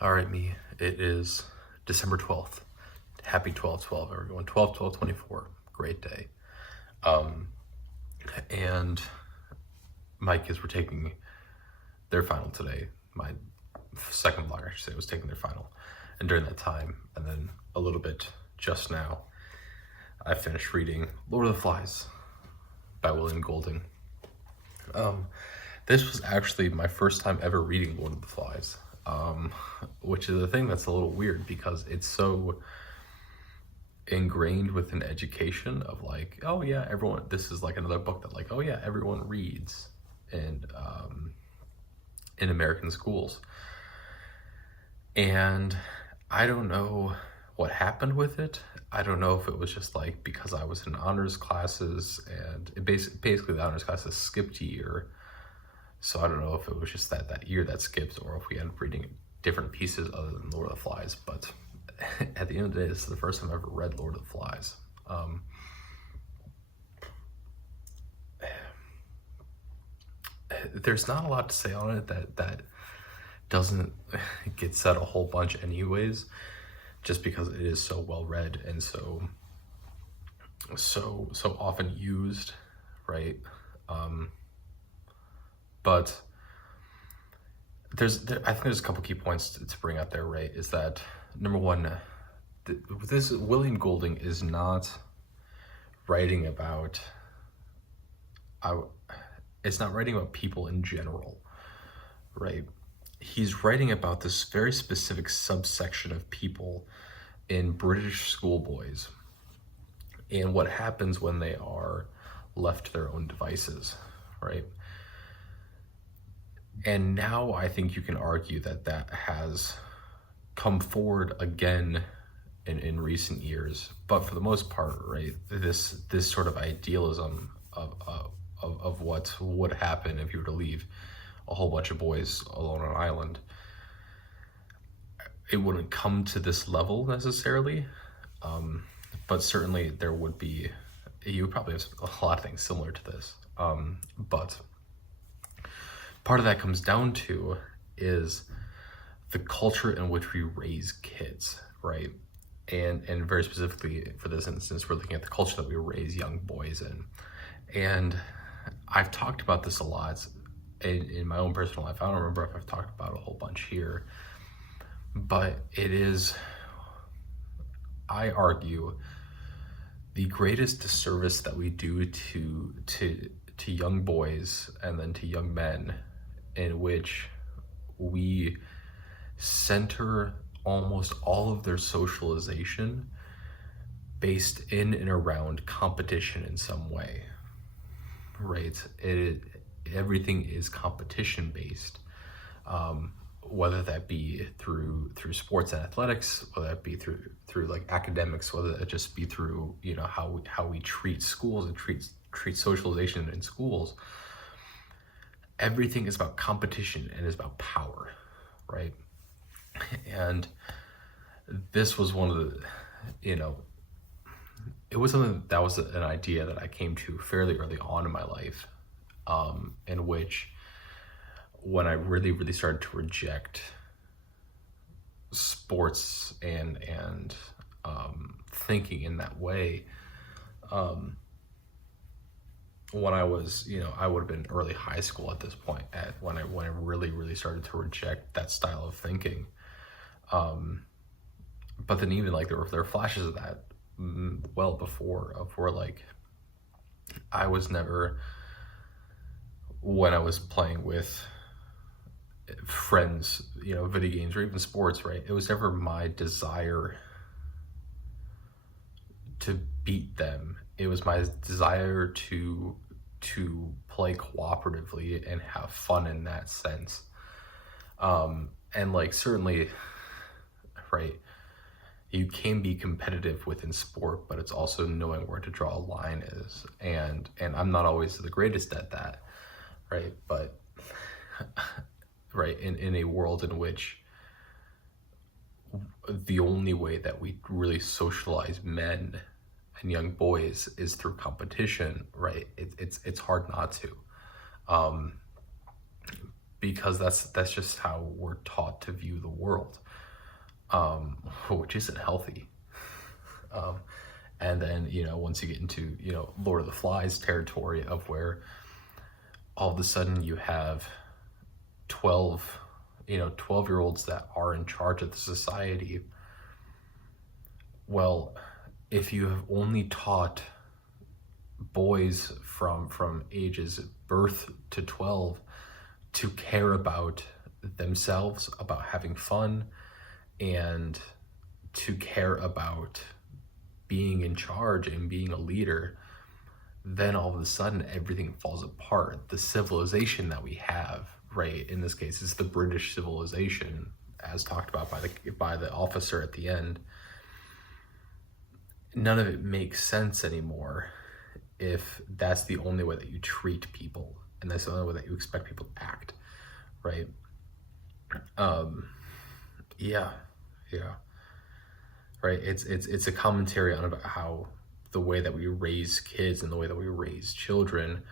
All right, me. It is December 12th. Happy 12/12, everyone. 12/12/24. Great day. Um, and my kids were taking their final today. My second vlog, I should say, was taking their final. And during that time, and then a little bit just now, I finished reading Lord of the Flies by William Golding. This was actually my first time ever reading Lord of the Flies, which is a thing that's a little weird because it's so ingrained within education of like, oh yeah, everyone, this is like another book that like, oh yeah, everyone reads and in American schools. And I don't know what happened with it. I don't know if it was just like because I was in honors classes and basically the honors classes skipped a year. So I don't know if it was just that year that skipped or if we ended up reading different pieces other than Lord of the Flies. But at the end of the day, this is the first time I've ever read Lord of the Flies. There's not a lot to say on it that doesn't get said a whole bunch anyways, just because it is so well read and so often used, right? But I think there's a couple key points to bring out there, right? Is that number one, this William Golding is not writing about it's not writing about people in general, right? He's writing about this very specific subsection of people in British schoolboys and what happens when they are left to their own devices, right? And now I think you can argue that has come forward again in recent years, but for the most part, right, this sort of idealism of what would happen if you were to leave a whole bunch of boys alone on an island, it wouldn't come to this level necessarily, but certainly there would be, you would probably have a lot of things similar to this, but part of that comes down to is the culture in which we raise kids, right? And very specifically for this instance, we're looking at the culture that we raise young boys in. And I've talked about this a lot in my own personal life. I don't remember if I've talked about it a whole bunch here, but it is, I argue, the greatest disservice that we do to young boys and then to young men, in which we center almost all of their socialization based in and around competition in some way, right? Everything is competition based, whether that be through sports and athletics, whether that be through like academics, whether it just be through, you know, how we treat schools and treat socialization in schools. Everything is about competition and is about power, right? And this was one of the, you know, it was something that was an idea that I came to fairly early on in my life, in which when I really started to reject sports and thinking in that way, when I was, you know, I would have been early high school at this point, when I really started to reject that style of thinking. But then even like there were flashes of that well before, of where like I was never, when I was playing with friends, you know, video games or even sports, right, it was never my desire to beat them. It was my desire to play cooperatively and have fun in that sense. And like certainly, right, you can be competitive within sport, but it's also knowing where to draw a line is. And I'm not always the greatest at that, right? But right, in a world in which the only way that we really socialize men and young boys is through competition, right? It's hard not to, because that's just how we're taught to view the world. which isn't healthy. Um, and then, once you get into, Lord of the Flies territory of where all of a sudden you have 12, 12-year-olds that are in charge of the society. Well, if you have only taught boys from ages birth to 12 to care about themselves, about having fun, and to care about being in charge and being a leader, then all of a sudden everything falls apart. The civilization that we have, right, in this case, is the British civilization, as talked about by the officer at the end. None of it makes sense anymore if that's the only way that you treat people, and that's the only way that you expect people to act, right? Yeah, right. It's a commentary on about how the way that we raise kids and the way that we raise children,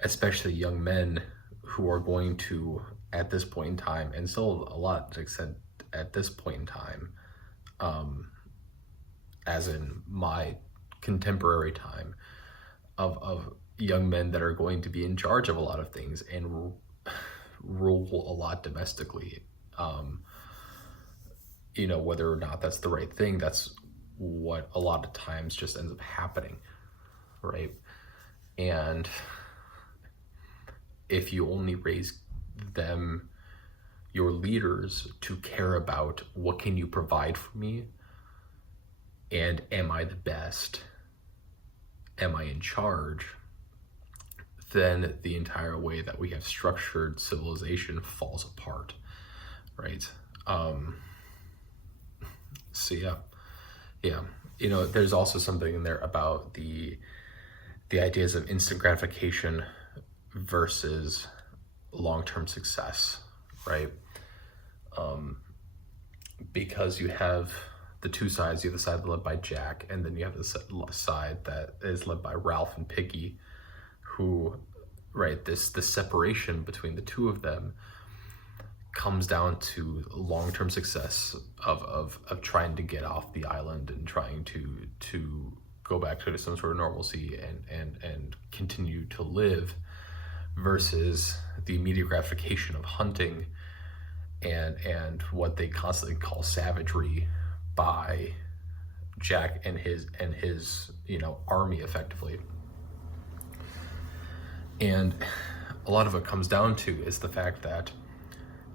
especially young men who are going to, at this point in time, and still a lot to extent at this point in time, as in my contemporary time, of young men that are going to be in charge of a lot of things and rule a lot domestically. Whether or not that's the right thing, that's what a lot of times just ends up happening, right? And if you only raise them, your leaders, to care about what can you provide for me, and am I the best, am I in charge, then the entire way that we have structured civilization falls apart, right? So yeah. There's also something in there about the ideas of instant gratification versus long-term success, right? Because you have the two sides. You have the side led by Jack, and then you have the side that is led by Ralph and Piggy, who, right, the separation between the two of them comes down to long-term success of trying to get off the island and trying to go back to some sort of normalcy and continue to live, versus the immediate gratification of hunting and what they constantly call savagery by Jack and his army, effectively. And a lot of it comes down to is the fact that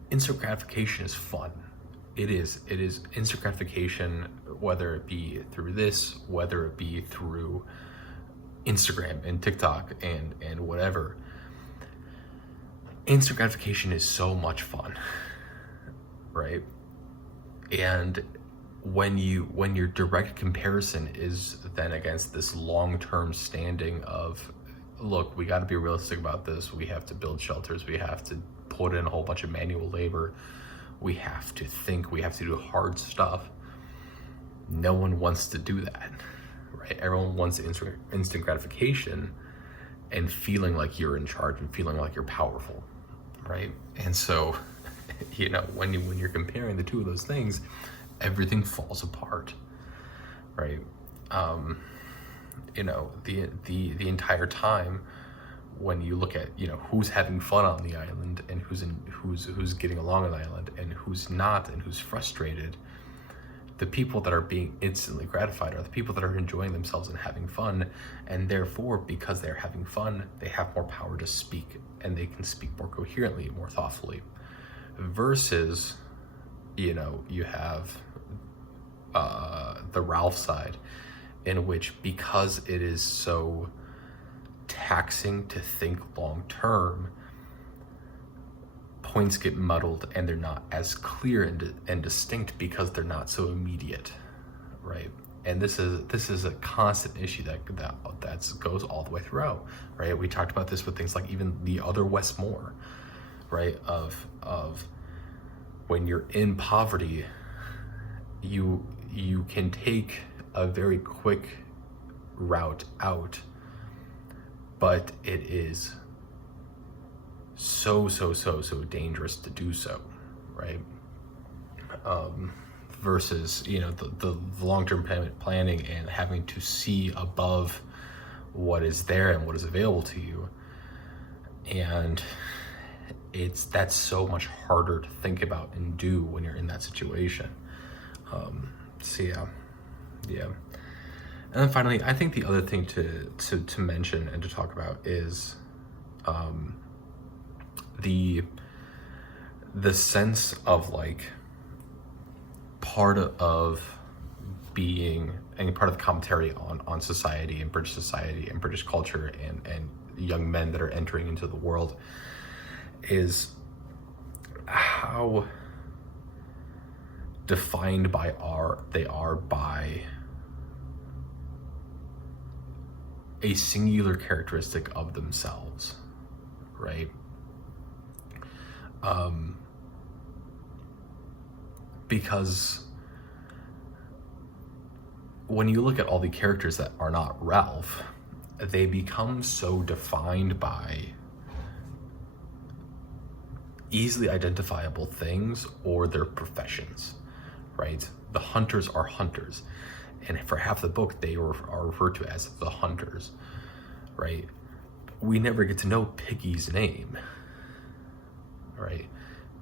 instant gratification is fun. It is instant gratification, whether it be through this, whether it be through Instagram and TikTok and whatever. Instant gratification is so much fun, right? And when your direct comparison is then against this long-term standing of, look, we got to be realistic about this. We have to build shelters. We have to put in a whole bunch of manual labor. We have to think. We have to do hard stuff. No one wants to do that, right? Everyone wants instant gratification and feeling like you're in charge and feeling like you're powerful, right? And so, when you're comparing the two of those things, everything falls apart, right? The entire time, when you look at who's having fun on the island and who's getting along on the island and who's not and who's frustrated, the people that are being instantly gratified are the people that are enjoying themselves and having fun, and therefore, because they're having fun, they have more power to speak, and they can speak more coherently, more thoughtfully, versus you have the Ralph side, in which, because it is so taxing to think long term, points get muddled and they're not as clear and distinct because they're not so immediate, right? And this is a constant issue that goes all the way throughout, right? We talked about this with things like even the other Wes Moore, right? Of when you're in poverty, you can take a very quick route out, but it is so dangerous to do so, right? versus, you know, the long-term planning and having to see above what is there and what is available to you. And that's so much harder to think about and do when you're in that situation. So yeah. And then finally, I think the other thing to mention and to talk about is the sense of like part of being and part of the commentary on society and British culture and young men that are entering into the world is how defined they are by a singular characteristic of themselves, right? Because when you look at all the characters that are not Ralph, they become so defined by easily identifiable things or their professions, right? The hunters are hunters, and for half the book they are referred to as the hunters, right? We never get to know Piggy's name, right?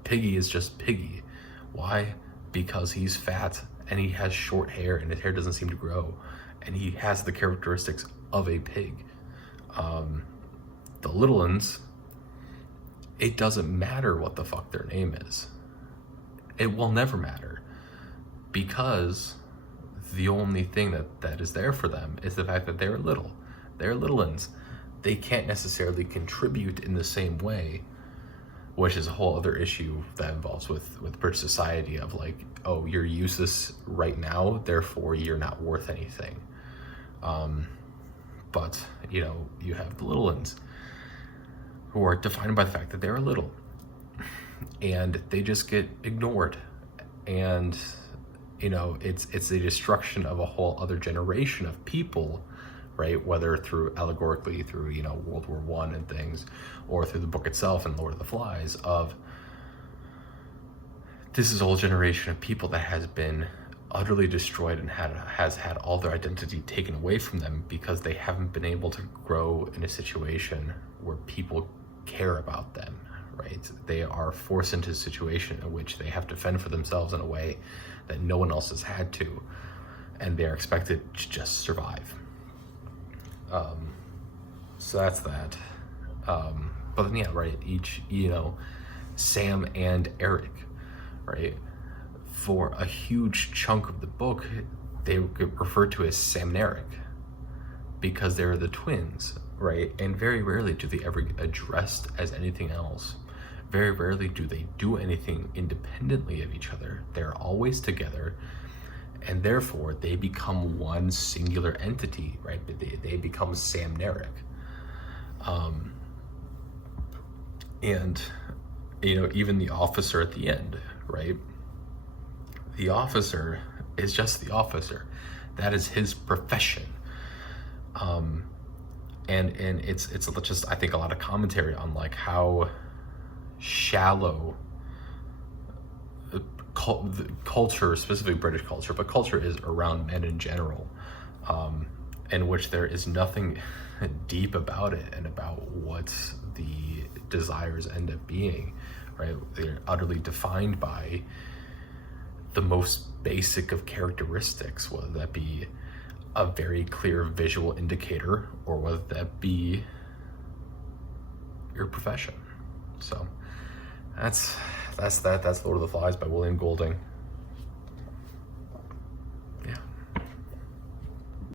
Piggy is just Piggy. Why? Because he's fat and he has short hair and his hair doesn't seem to grow, and he has the characteristics of a pig. The little ones, it doesn't matter what the fuck their name is. It will never matter, because the only thing that is there for them is the fact that they're little. They're little ones. They can't necessarily contribute in the same way, which is a whole other issue that involves with British society of like, oh, you're useless right now, therefore you're not worth anything. But, you know, you have the little ones who are defined by the fact that they're little, and they just get ignored. And, you know, it's a destruction of a whole other generation of people, right? Whether through allegorically through, you know, World War I and things, or through the book itself and Lord of the Flies, of this is a whole generation of people that has been utterly destroyed and has had all their identity taken away from them because they haven't been able to grow in a situation where people care about them, right? They are forced into a situation in which they have to fend for themselves in a way that no one else has had to, and they're expected to just survive. So that's that. But then, yeah, right, each, you know, Sam and Eric, right, for a huge chunk of the book, they get referred to as Sam and Eric because they're the twins, right? And very rarely do they ever get addressed as anything else. Very rarely do they do anything independently of each other. They're always together, and therefore they become one singular entity, right? They become Sam and Eric. And, you know, even the officer at the end, right? The officer is just the officer. That is his profession. And it's just, I think, a lot of commentary on like how shallow culture, specifically British culture, but culture is around men in general, in which there is nothing deep about it and about what the desires end up being, right? They're utterly defined by the most basic of characteristics, whether that be a very clear visual indicator or whether that be your profession. So that's Lord of the Flies by William Golding.